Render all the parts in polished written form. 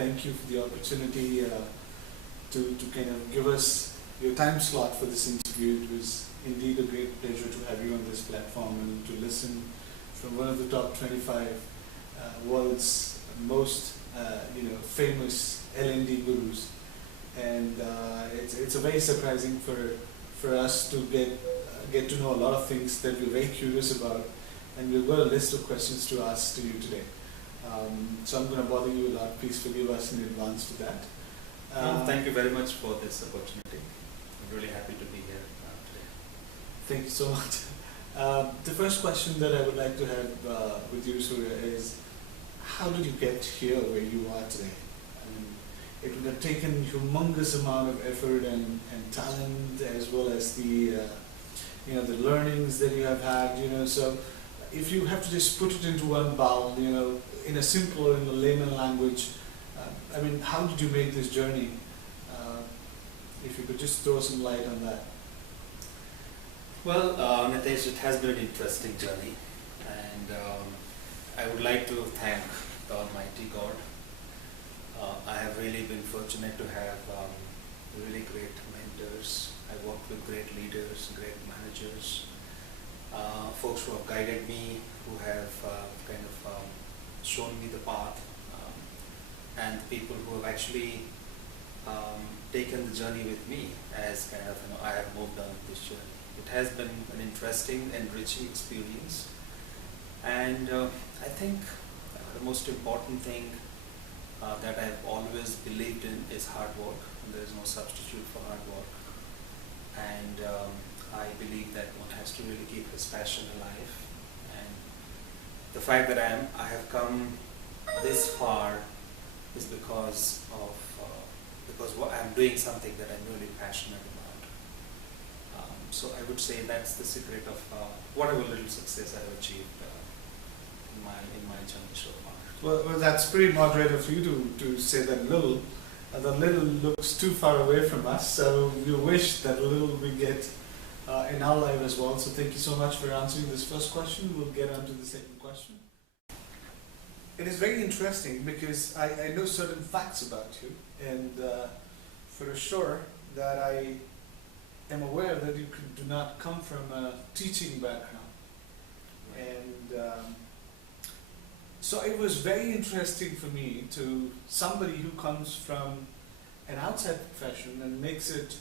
thank you for the opportunity to kind of give us your time slot for this interview. It was indeed a great pleasure to have you on this platform and to listen from one of the top 25 world's most famous L&D gurus. And it's a very surprising for us to get to know a lot of things that we're very curious about, and we've got a list of questions to ask to you today. So I'm going to bother you a lot. Please forgive us in advance for that. Thank you very much for this opportunity. I'm really happy to be here today. Thank you so much. The first question that I would like to have with you, Surya, is how did you get here where you are today? I mean, it would have taken humongous amount of effort and talent, as well as the the learnings that you have had. So if you have to just put it into one bowl, in a simple or in a layman language, I mean, how did you make this journey? If you could just throw some light on that. Well, Nitesh, it has been an interesting journey, and I would like to thank the Almighty God. I have really been fortunate to have really great mentors. I worked with great leaders, great managers, folks who have guided me, who have shown me the path, and people who have actually taken the journey with me as I have moved on this journey. It has been an interesting, enriching experience, and I think the most important thing that I've always believed in is hard work, and there is no substitute for hard work. And I believe that one has to really keep his passion alive. And the fact that I have come this far is because I'm doing something that I'm really passionate about. So I would say that's the secret of whatever little success I've achieved in my journey so far. Well, that's pretty moderate of you to say that little. The little looks too far away from us, so we wish that little we get in our life as well. So thank you so much for answering this first question. We'll get on to the second question. It is very interesting because I know certain facts about you, and for sure that I am aware that you do not come from a teaching background. And so it was very interesting for me to somebody who comes from an outside profession and makes it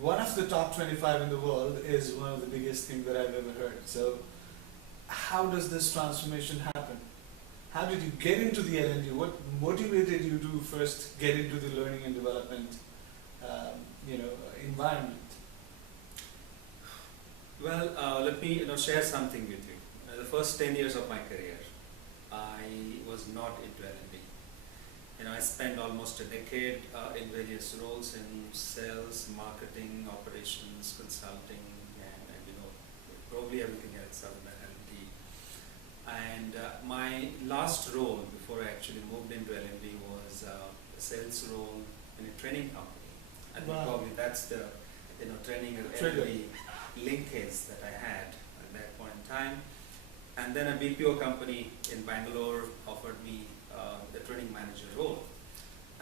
one of the top 25 in the world is one of the biggest things that I've ever heard. So how does this transformation happen? How did you get into the L&D? What motivated you to first get into the learning and development environment? Well, let me share something with you. The first 10 years of my career, I was not into L&D. I spent almost a decade in various roles in sales, marketing, operations, consulting, and probably everything else other than L&D. And my last role before I actually moved into L&D was a sales role in a training company. I think probably that's the training and L&D linkage that I had at that point in time. And then a BPO company in Bangalore offered me the training manager role,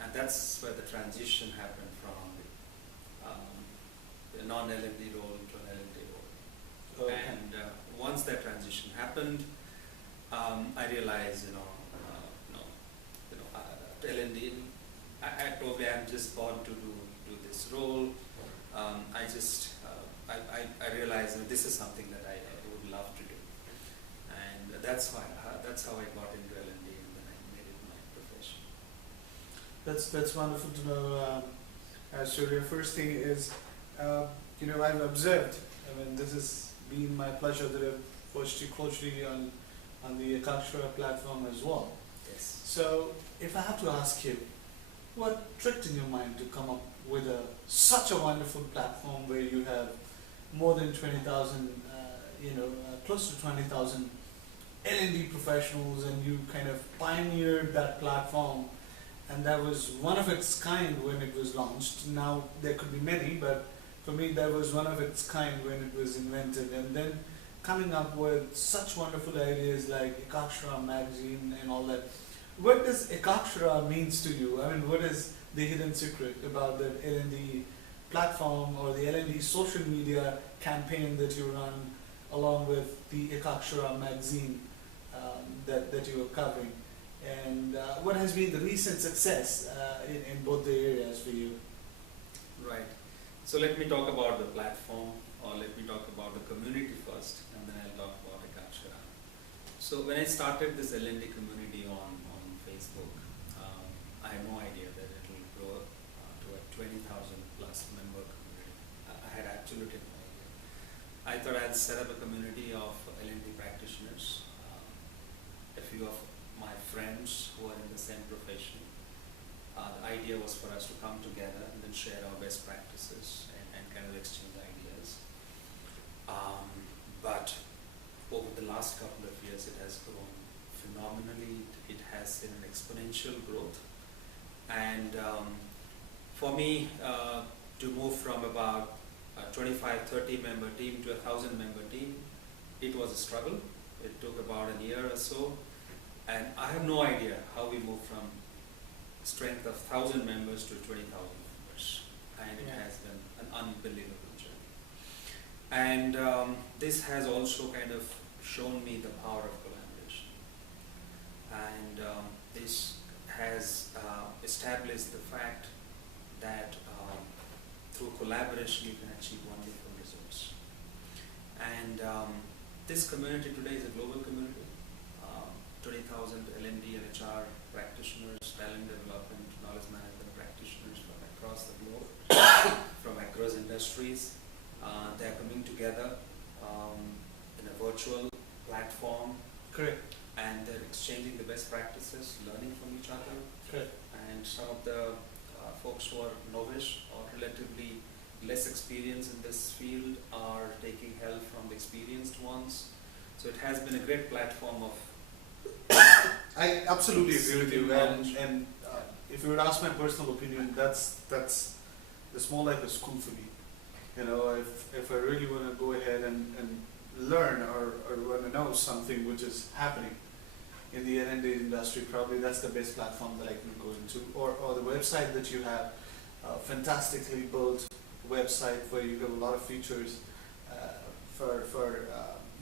and that's where the transition happened from the non-L&D role to an L&D role. Okay. And once that transition happened, I realized, L&D. I probably am just born to do this role. I realized that this is something that I would love to do. And that's how I got into L&D, and then I made it my profession. That's wonderful to know. Surya, first thing is, I've observed. I mean, this has been my pleasure that I've watched you closely on the Ekakshara platform as well. Yes. So, if I have to ask you, what tricked in your mind to come up with such a wonderful platform where you have more than 20,000, close to 20,000 L&D professionals, and you kind of pioneered that platform, and that was one of its kind when it was launched. Now there could be many, but for me that was one of its kind when it was invented, and then coming up with such wonderful ideas like Ekakshara magazine and all that. what does Ekakshara means to you? I mean, what is the hidden secret about the L&D platform or the L&D social media campaign that you run, along with the Ekakshara magazine that you are covering? And what has been the recent success in both the areas for you? Right. So let me talk about the platform, or let me talk about the community first, and then I'll talk about Ekakshara. So when I started this L&D community on Facebook, I had no idea that it will grow to a 20,000 plus member community. I had absolutely no idea. I thought I'd set up a community of L&D practitioners, a few of my friends who are in the same profession. The idea was for us to come together and then share our best practices and kind of exchange ideas. But over the last couple of years, it has grown phenomenally. It has seen an exponential growth. And for me, to move from about a 25, 30 member team to a 1,000 member team, it was a struggle. It took about a year or so. And I have no idea how we moved from strength of 1,000 members to 20,000 members. And it has been an unbelievable journey. And this has also kind of shown me the power of collaboration. And this has established the fact that through collaboration you can achieve wonderful results. And this community today is a global community. 20,000 L&D and HR practitioners, talent development, knowledge management practitioners from across the globe, from across industries. They are coming together in a virtual platform. Correct. And they're exchanging the best practices, learning from each other. Correct. And some of the folks who are novice or relatively less experienced in this field are taking help from the experienced ones. So it has been a great platform of I absolutely agree with you, and if you would ask my personal opinion, that's more like a school for me. You know, if I really want to go ahead and learn or want to know something which is happening in the L&D industry, probably that's the best platform that I can go into. Or the website that you have, fantastically built website where you have a lot of features for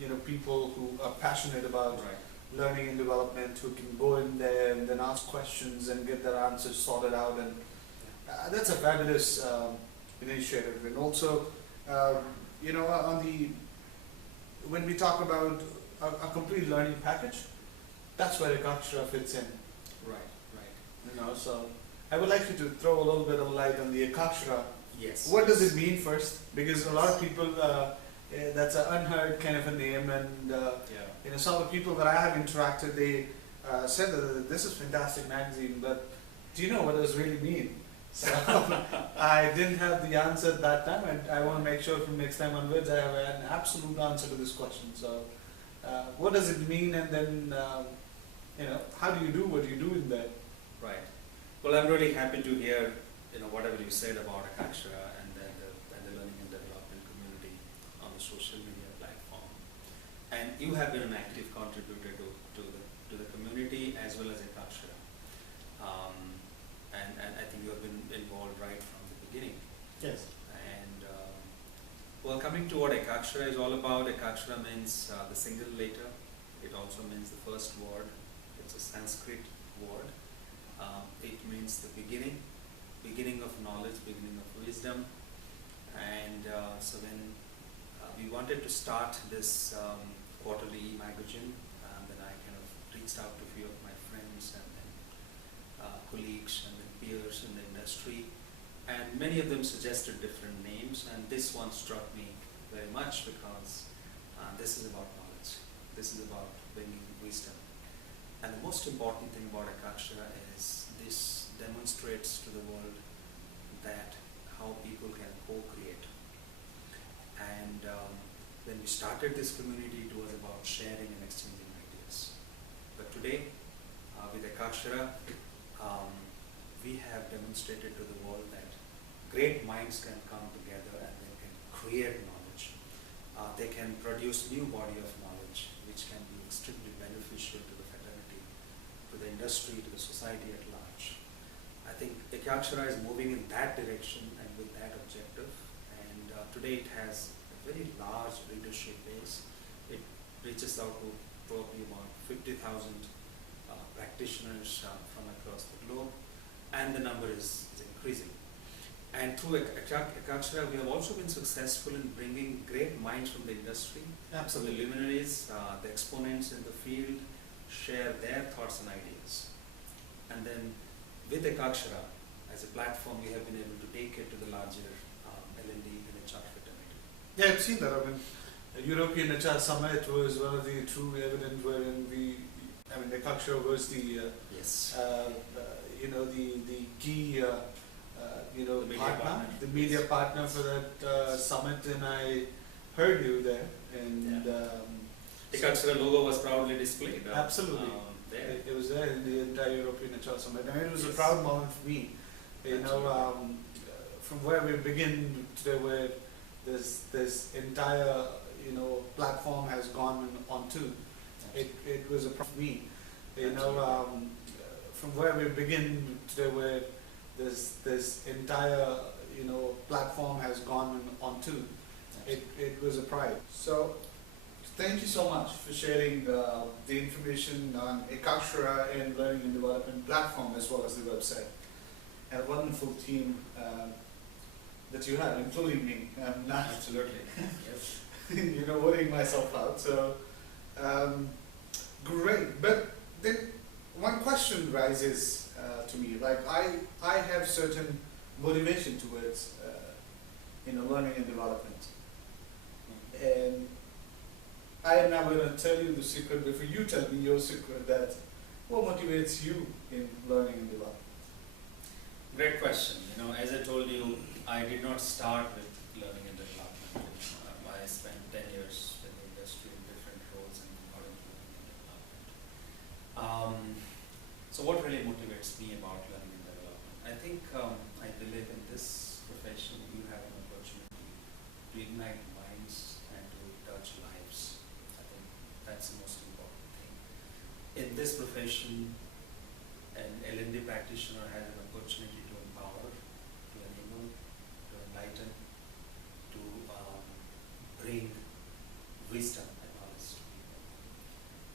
you know, people who are passionate about learning and development, who can go in there and then ask questions and get their answers sorted out, and that's a fabulous initiative. And also, you know, when we talk about a complete learning package, that's where Ekakshara fits in. Right. You know, so I would like you to throw a little bit of light on the Ekakshara. Yes. What does it mean first? Because a lot of people, that's an unheard kind of a name, and you know, some of the people that I have interacted, they said that this is fantastic magazine, but do you know what does really mean? So I didn't have the answer at that time, and I want to make sure from next time onwards I have an absolute answer to this question. So what does it mean, and then you know, how do you do what you do in there? Right. Well, I'm really happy to hear, you know, whatever you said about Ekakshara and the learning and development community on the social media platform. And you have been an active contributor to the community as well as Ekakshara. And I think you have been involved right from the beginning. Yes. And well, coming to what Ekakshara is all about, Ekakshara means the single letter. It also means the first word. It's a Sanskrit word. It means the beginning of knowledge, beginning of wisdom. And so when we wanted to start this quarterly magazine, then I kind of reached out to a few of my friends and colleagues and peers in the industry, and many of them suggested different names, and this one struck me very much because this is about knowledge, this is about bringing wisdom. And the most important thing about Ekakshara is this demonstrates to the world that how people can co-create. And when we started this community, it was about sharing and exchanging ideas. But today, with Ekakshara, we have demonstrated to the world that great minds can come together and they can create knowledge. They can produce new body of knowledge which can be extremely beneficial to the fraternity to the industry, to the society at large. I think Ekakshara is moving in that direction and with that objective, and today it has a very large readership base. It reaches out to probably about 50,000 practitioners from across the globe, and the number is increasing. And through Ekakshara, we have also been successful in bringing great minds from the industry. Absolutely. The luminaries, the exponents in the field share their thoughts and ideas. And then with Ekakshara as a platform, we have been able to take it to the larger L&D and HR fraternity. Yeah, I've seen that. I mean, the European HR Summit was one of the true evident wherein Ekakshara was the Yes. the key The media partner. the media partner for that summit, and I heard you there, and Ekakshara logo was proudly displayed. Absolutely. There. it was there in the entire European HR Summit. I mean, it was a Yes. proud moment for me. From where we begin today, where this entire platform has gone onto. It was a proud for me. From where we begin today, where this entire platform has gone onto. It was a pride. So thank you so much for sharing the information on Ekakshara and Learning and Development platform, as well as the website. And a wonderful team that you have, including me. I'm not Absolutely. Yes. worrying myself out. So great. But then one question rises to me. Like I have certain motivation towards learning and development, and I am now going to tell you the secret before you tell me your secret. That what motivates you in learning and development? Great question. As I told you, I did not start with learning and development. I spent 10 years in the industry in different roles and got into learning and development. So what really motivates me about learning and development? I think I believe in this profession you have an opportunity to ignite minds and to touch lives. I think that's the most important thing. In this profession, an L&D practitioner has an opportunity to empower, to enable, to enlighten, to bring wisdom and knowledge to people.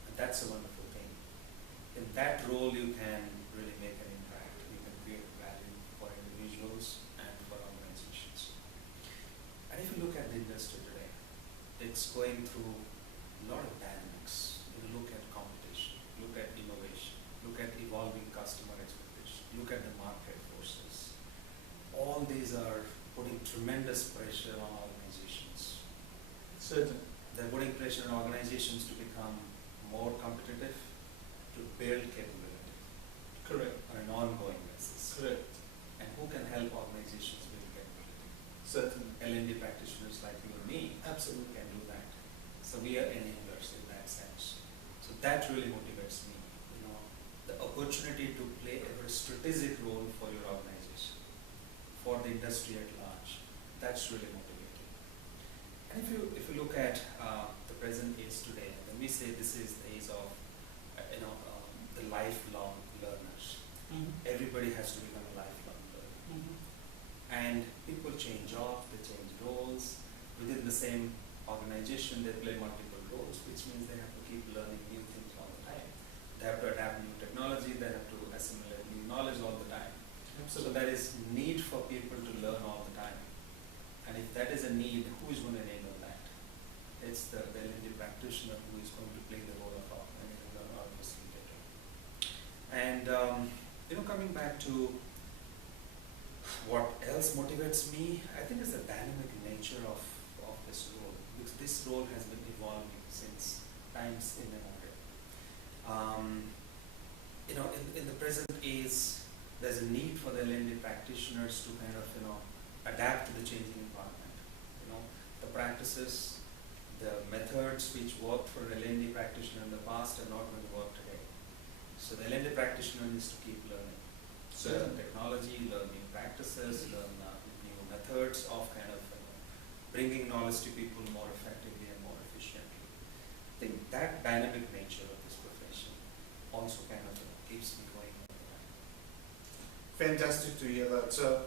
And that's a wonderful thing. In that role, you can really make an impact. You can create value for individuals and for organizations. And if you look at the industry today, it's going through a lot of dynamics. Look at competition, look at innovation, look at evolving customer expectations, look at the market forces. All these are putting tremendous pressure on organizations. Certain. They're putting pressure on organizations to become more competitive, to build capability. Correct. On an ongoing basis. Correct. And who can help organizations build capability? Certain. L&D practitioners like you and me Absolutely. can do that. So we are enablers in that sense. So that really motivates me. The opportunity to play a very strategic role for your organization, for the industry at large. That's really motivating. And if you look at the present age today, when we say this is the age of the lifelong learners. Mm-hmm. Everybody has to become a lifelong learner. Mm-hmm. And people change jobs, they change roles. Within the same organization, they play multiple roles, which means they have to keep learning new things all the time. They have to adapt new technology, they have to assimilate new knowledge all the time. So there is need for people to learn all the time. And if that is a need, who is going to enable that? It's the L&D practitioner who is going to play the role of enabler or facilitator. And coming back to what else motivates me, I think it's the dynamic nature of this role. Because this role has been evolving since times immemorial. In the present age, there's a need for the L&D practitioners to kind of adapt to the changing environment. The practices, the methods which worked for L&D practitioner in the past are not going to work today. So the L&D practitioner needs to keep learning. Learn technology, learn new practices, learn new methods of bringing knowledge to people more effectively and more efficiently. I think that dynamic nature of this profession also keeps me going all the time. Fantastic to hear that. So,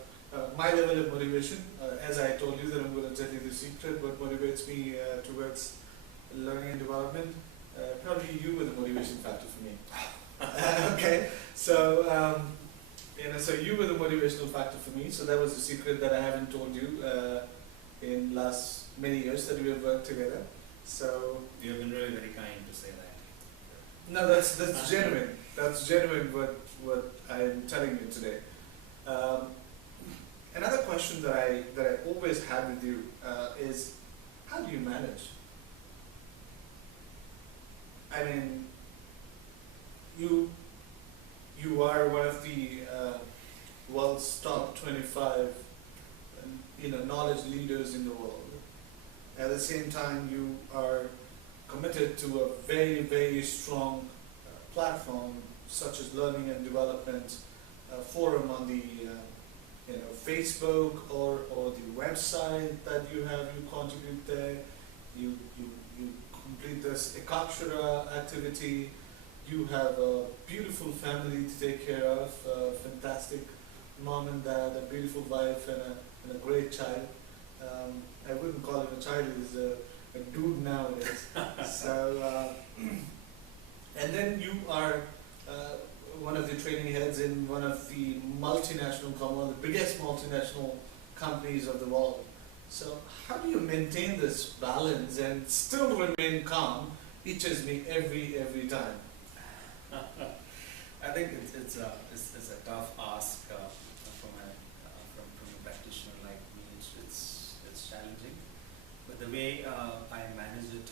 my level of motivation, as I told you that I'm going to tell you the secret, what motivates me towards learning and development, probably you were the motivation factor for me. Okay, so so you were the motivational factor for me. So that was the secret that I haven't told you in last many years that we have worked together. So You have been really very kind to say that. no, that's genuine. That's genuine. What I'm telling you today. Another question that I always had with you is, how do you manage? I mean, you are one of the world's top 25 knowledge leaders in the world. At the same time, you are committed to a very, very strong platform such as learning and development forum on the Facebook or the website that you have. You contribute there. You complete this Ekakshara activity. You have a beautiful family to take care of, a fantastic mom and dad, a beautiful wife, and a great child. I wouldn't call him a child, he's a dude nowadays. So, and then you are one of the training heads in one of the multinational, one of the biggest multinational companies of the world. So how do you maintain this balance and still remain calm? Teaches me every time. I think it's a tough ask from a practitioner like me. It's challenging, but the way I manage it,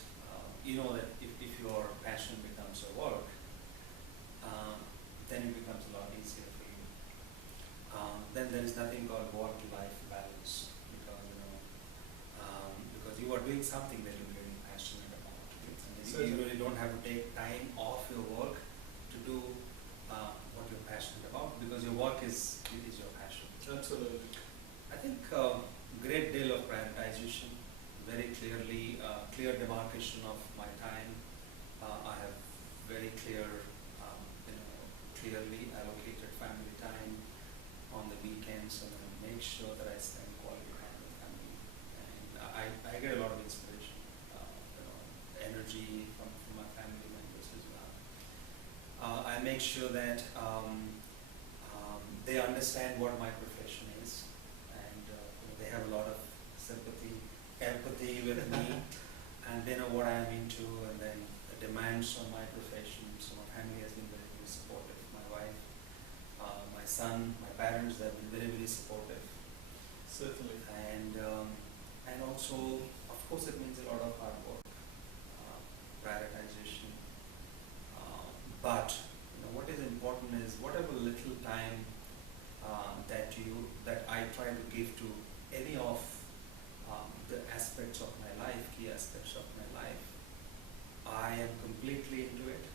you know that if your passion becomes your work, then it becomes a lot easier for you. Then there is nothing called work-life balance because you are doing something that you're really passionate about. And you really don't have to take time off your work to do what you're passionate about, because your work is your passion. Absolutely. I think great deal of prioritization, very clear demarcation of my time. I have very clearly allocated family time on the weekends, and I make sure that I spend quality time with family. And I get a lot of inspiration, energy from my family members as well. I make sure that they understand what my profession is, and they have a lot of sympathy, empathy with me, and they know what I'm into, and then the demands on my profession. So my family has been very, very supportive. My wife, my son, my parents, they've been very, very supportive. Certainly. And also, of course, it means a lot of hard work, prioritization. But what is important is whatever little time that I try to give to any of the aspects of my life, key aspects of my life, I am completely into it.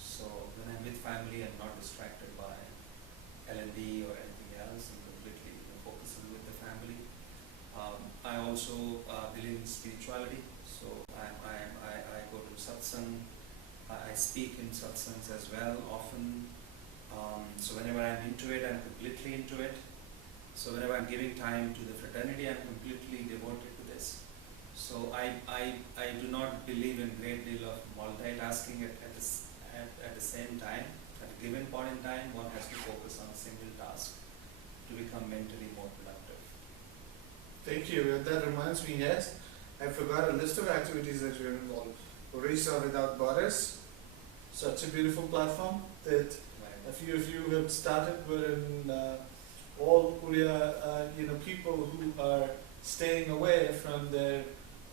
So when I'm with family, I'm not distracted by L&D or anything else. I'm completely focusing with the family. I also believe in spirituality. So I go to satsang. I speak in satsangs as well often. So whenever I'm into it, I'm completely into it. So whenever I'm giving time to the fraternity, I'm completely devoted to this. So I do not believe in great deal of multitasking at the same time. At a given point in time, one has to focus on a single task to become mentally more productive. Thank you. That reminds me, yes, I forgot a list of activities that you're involved. Orissa Without Borders, such a beautiful platform that a few of you have started, wherein all Korea, people who are staying away from their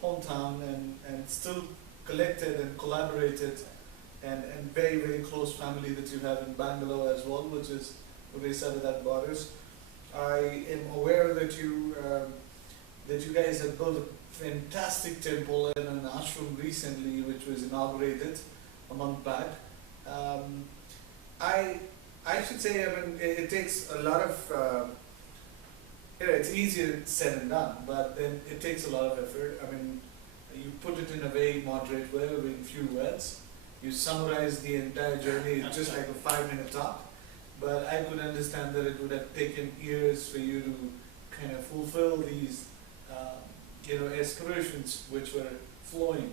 hometown and still collected and collaborated, and very, very close family that you have in Bangalore as well, which is Orissa Without Borders. I am aware that you guys have built a fantastic temple and an ashram recently, which was inaugurated a month back. I should say, it takes a lot of, it's easier said than done, but then it takes a lot of effort. You put it in a very moderate way, in few words. you summarize the entire journey in just like a 5-minute talk. But I could understand that it would have taken years for you to kind of fulfill these, aspirations which were flowing.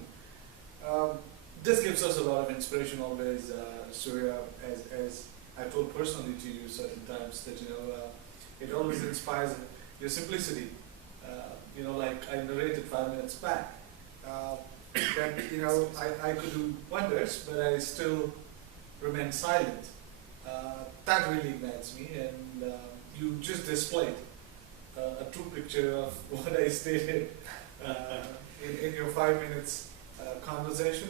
This gives us a lot of inspiration always, Surya, as I told personally to you certain times that, it always inspires your simplicity. Like I narrated 5 minutes back, that, I could do wonders, but I still remain silent. That really ignites me, and you just displayed a true picture of what I stated in your 5 minutes conversation.